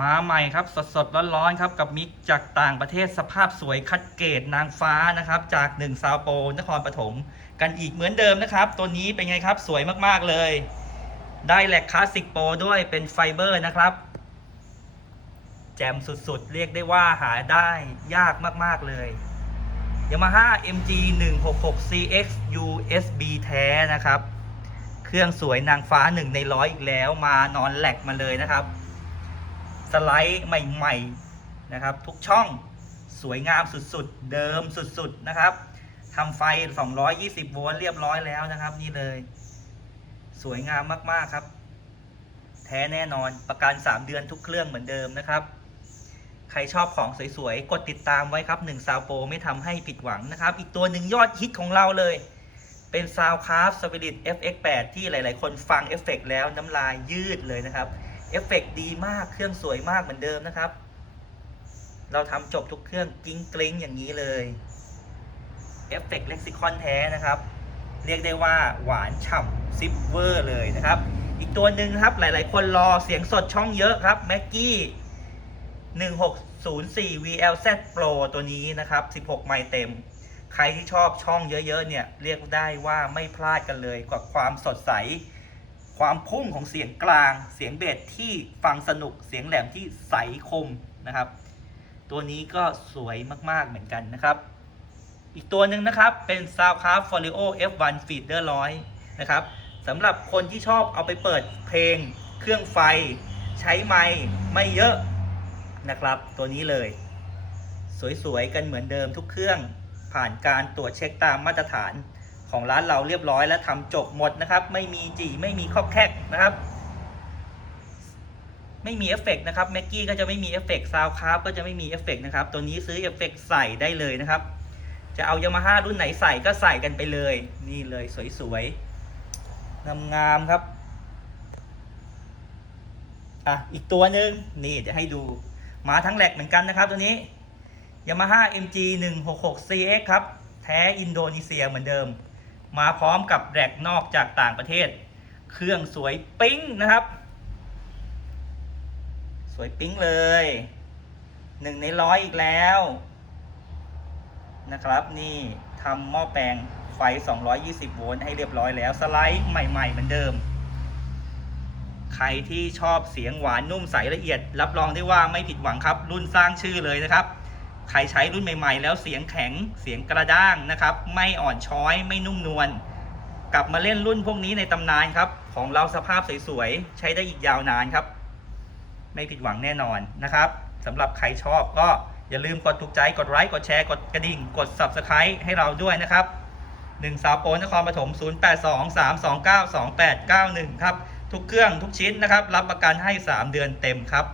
มาใหม่ครับสดสดๆ ร้อนๆ ครับ กับมิกจากต่างประเทศสภาพสวยคัดเกรดนางฟ้านะครับ จากหนึ่งซาวโปนครปฐมกันอีกเหมือนเดิมนะครับ ตัวนี้เป็นไงครับสวยมากๆเลย ได้แหลกคลาสสิกโปรด้วยเป็นไฟเบอร์นะครับ แจมสุดๆ เรียกได้ว่าหาได้ยากมากๆเลย Yamaha MG 166 CX USB แท้นะครับ เครื่องสวยนางฟ้าหนึ่งในร้อยอีกแล้วมานอนแหลกมาเลยนะครับ สไลด์ใหม่ๆนะครับ ทุกช่องสวยงามสุดๆ เดิมสุดๆนะครับทำไฟ 220 โวลต์เรียบร้อยแล้วนะครับ นี่เลย สวยงามมากๆครับ แท้แน่นอนประกัน 3 เดือนทุกเครื่องเหมือนเดิมนะครับ ใครชอบของสวยๆ กดติดตามไว้ครับ1ซาวโปไม่ทำให้ผิดหวังนะครับ อีกตัวหนึ่งยอดฮิตของเราเลย เป็น Soundcraft Spirit FX8 ที่หลายๆ คนฟังเอฟเฟกต์แล้วน้ำลายยืดเลยนะครับ เอฟเฟกต์ดีมากเครื่องสวยมากเหมือนเดิมนะครับ เราทำจบทุกเครื่องกิ้งกลิ้งอย่างนี้เลยเอฟเฟกต์เล็กซิคอนแท้นะครับ เรียกได้ว่าหวานฉ่ำซิปเวอร์เลยนะครับ อีกตัวหนึ่งครับหลายๆ คนรอเสียงสดช่องเยอะครับแม็กกี้1604 VLZ Pro ตัวนี้นะครับ 16 ไมค์เต็ม ใครที่ชอบช่องเยอะ ๆ เนี่ย เรียกได้ว่าไม่พลาดกันเลยกับความสดใส ความพุ่งของเสียงกลาง เสียงเบสที่ฟังสนุก เสียงแหลมที่ใสคมนะครับ ตัวนี้ก็สวยมากๆเหมือนกันนะครับ อีกตัวหนึ่งนะครับเป็น Soundcraft Folio F1 Feeder 100 นะครับสำหรับคนที่ชอบเอาไปเปิดเพลง เครื่องไฟ ใช้ไมค์ไม่เยอะนะครับ ตัวนี้เลย สวยๆ กันเหมือนเดิมทุกเครื่องผ่านการตรวจเช็คตามมาตรฐาน ของร้านเราเรียบร้อยและทำจบหมดนะครับ ไม่มีจีไม่มีข้อแคกนะครับ ไม่มีเอฟเฟกต์นะครับแม็กกี้ก็จะไม่มีเอฟเฟกต์ซาวคาร์ก็จะไม่มีเอฟเฟกต์นะครับ ตัวนี้ซื้อเอฟเฟกต์ใส่ได้เลยนะครับ จะเอายามาฮ่ารุ่นไหนใส่ก็ใส่กันไปเลย นี่เลยสวยๆงามๆครับอะอีกตัวหนึ่งนี่จะให้ดูมาทั้งแหลกเหมือนกันนะครับ ตัวนี้ Yamaha MG 166 CX ครับ แท้อินโดนีเซียเหมือนเดิม มาพร้อมกับแหลกนอกจากต่างประเทศ เครื่องสวยปิ๊งนะครับ สวยปิ๊งเลยหนึ่งในร้อยอีกแล้ว นะครับนี่ทำหม้อแปลงไฟ 220 โวลต์ให้เรียบร้อยแล้ว สไลด์ใหม่ ๆ เหมือนเดิม ใครที่ชอบเสียงหวานนุ่มใสละเอียด รับรองได้ว่าไม่ผิดหวังครับ รุ่นสร้างชื่อเลยนะครับ ใครใช้รุ่นใหม่ ๆ แล้วเสียงแข็งเสียงกระด้างนะครับ ไม่อ่อนช้อยไม่นุ่มนวลกลับมาเล่นรุ่นพวกนี้ในตำนานครับ ของเราสภาพสวยๆ ใช้ได้อีกยาวนานครับ ไม่ผิดหวังแน่นอนนะครับสำหรับใครชอบก็อย่าลืมกดถูกใจกดไลค์กดแชร์กดกระดิ่ง กด Subscribe ให้เราด้วยนะครับ1สาวโปนครปฐม 0823292891 ครับ ทุกเครื่องทุกชิ้นนะครับ รับประกันให้ 3 เดือนเต็มครับ